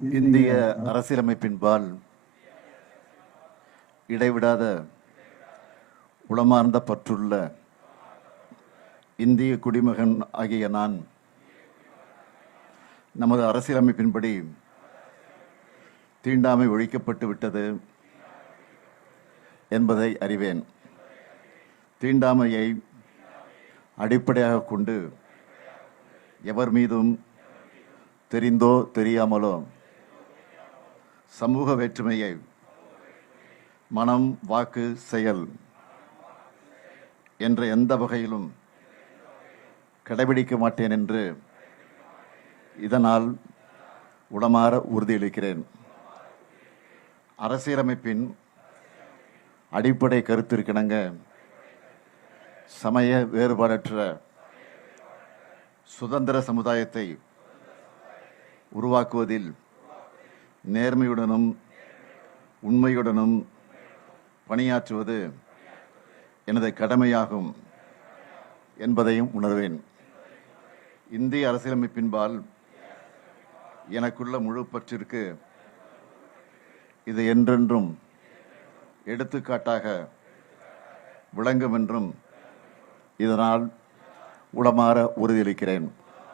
இந்திய அரசியலமைப்பின்பால் இடைவிடாத உளமார்ந்த பற்றுள்ள இந்திய குடிமகன் ஆகிய நான் நமது அரசியலமைப்பின்படி தீண்டாமை ஒழிக்கப்பட்டு விட்டது என்பதை அறிவேன். தீண்டாமையை அடிப்படையாக கொண்டு எவர் மீதும் தெரிந்தோ தெரியாமலோ சமூக வேற்றுமையை மனம், வாக்கு, செயல் என்ற எந்த வகையிலும் கடைபிடிக்க மாட்டேன் என்று இதனால் உளமாற உறுதியளிக்கிறேன். அரசியலமைப்பின் அடிப்படை கருத்திற்கிணங்க சமய வேறுபாடற்ற சுதந்திர சமுதாயத்தை உருவாக்குவதில் நேர்மையுடனும் உண்மையுடனும் பணியாற்றுவது எனது கடமையாகும் என்பதையும் உணர்வேன். இந்திய அரசியலமைப்பின்பால் எனக்குள்ள முழு பற்றிற்கு இது என்றென்றும் எடுத்துக்காட்டாக விளங்கும் என்றும் இதனால் உளமாற உறுதியளிக்கிறேன்.